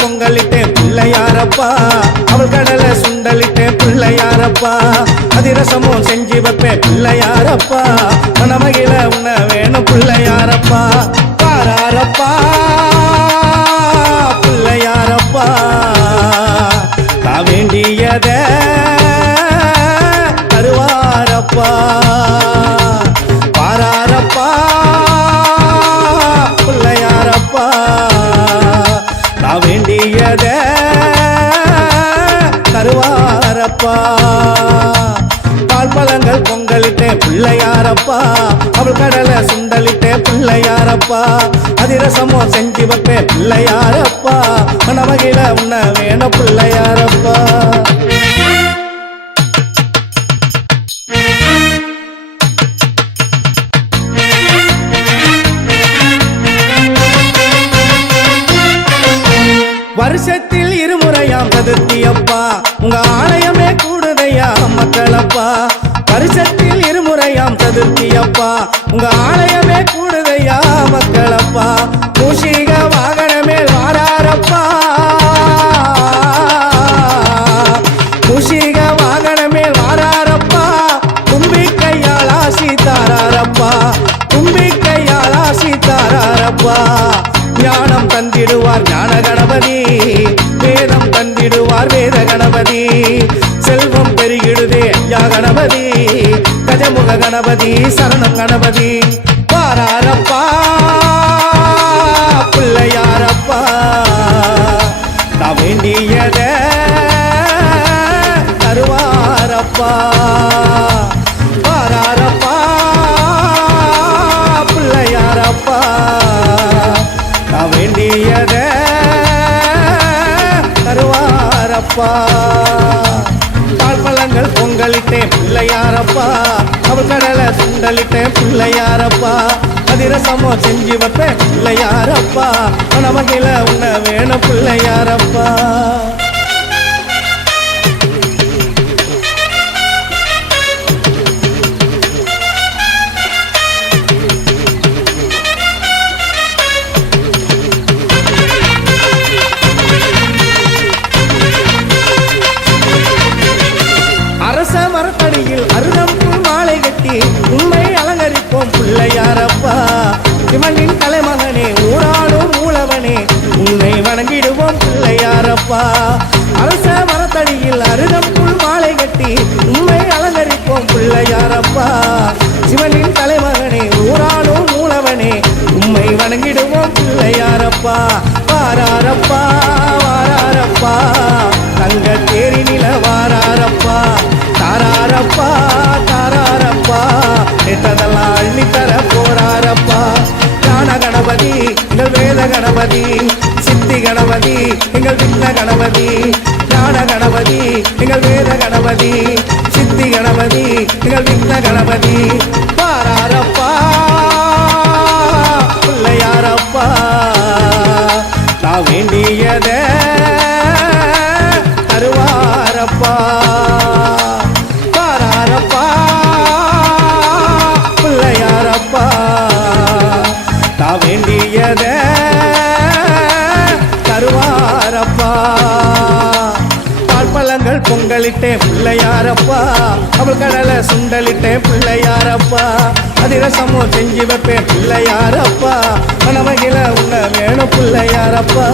பொங்கலிட்டேன் பிள்ளையாரப்பா, அவள் கடலை சுண்டலிட்டேன் பிள்ளையாரப்பா, அதிரசமும் செஞ்சு வைப்பேன் பிள்ளையாரப்பா, மனமகிழ உண்ண வேணும் பிள்ளையாரப்பா, பாராரப்பா பிள்ளையாரப்பா, நான் வேண்டியத தருவாரப்பா, பாராரப்பா பிள்ளையாரப்பா, நான் வேண்டியத தருவாரப்பா, பால் பழங்கள் பொங்கலிட்டேன் பிள்ளையாரப்பா, அவள் கடலை சுண்டலிட்டேன் பிள்ளையாரப்பா, அதிரசமோ செஞ்சு வைப்பேன் பிள்ளையாரப்பா, மனமகிழ உண்ண வேணும் பிள்ளையாரப்பா. வருஷத்தில் இருமுறையாம் சதுர்த்தியப்பா, உங்க ஆலயமே கூடுதையா மக்களப்பா, வருஷத்தில் இருமுறையாம் சதுர்த்தியப்பா, உங்க ஆலயமே கூடுதையா மக்களப்பா, மூஷிக வாகனமே வாராரப்பா, மூஷிக வாகனமே வாராரப்பா, தும்பிக்கையால் ஆசி தாராரப்பா, தும்பிக்கையால் ஆசி தாராரப்பா, ஞானம் தந்திடுவார் ஞான கணபதி, வேதம் தந்திடுவார் வேத கணபதி, செல்வம் பெருகிடுதே ஐயா கணபதி, கஜமுக கணபதி சரணம் கணபதி, பாராரப்பா பிள்ளையாரப்பா, நான் வேண்டியத தருவாரப்பா, பாராரப்பா பிள்ளையாரப்பா, நான் வேண்டியத தருவாரப்பா, பால் பழங்கள் பொங்கலிட்டேன் பிள்ளையாரப்பா, அவள் கடலை சுண்டலிட்டேன் பிள்ளையாரப்பா, அதிரசமோ செஞ்சு வைப்பேன் பிள்ளையாரப்பா, மனமகிழ உண்ண வேணும் பிள்ளையாரப்பா. மரத்தடியில் அருகம்புல் மாலை கட்டி உண்மை அலங்கரிப்போம் பிள்ளையாரப்பா, சிவனின் தலைமகனே ஊராடும் மூலவனே உன்னை வணங்கிடுவோம் பிள்ளையாரப்பா, அரச மரத்தடியில் அருகம்புல் மாலை கட்டி உண்மை அலங்கரிப்போம் பிள்ளையாரப்பா, சிவனின் தலைமகனே ஊராடும் மூலவனே உண்மை வணங்கிடுவோம் பிள்ளையாரப்பா, வாராரப்பா வாராரப்பா, தங்க தேரி நில வாராரப்பா, தாராரப்பா தாராரப்பா, கேட்டதெல்லாம் அள்ளி தர போறாரப்பா, ஞான கணபதி எங்கள் வேத கணபதி, சித்தி கணபதி எங்கள் விண்ண கணபதி, ஞான கணபதி எங்கள் வேத கணபதி, சித்தி கணபதி எங்கள் விண்ண கணபதி, பாராரப்பா பிள்ளையாரப்பா, நான் வேண்டியத தருவாரப்பா, பாராரப்பா பிள்ளையாரப்பா, நான் வேண்டியத தருவாரப்பா, பால் பழங்கள் பொங்கலிட்டேன் பிள்ளையாரப்பா, அவள் கடலை சுண்டலிட்டேன் பிள்ளையாரப்பா, அதிரசமோ செஞ்சு வைப்பேன் பிள்ளையாரப்பா, மனமகிழ உண்ண வேணும் பிள்ளையாரப்பா.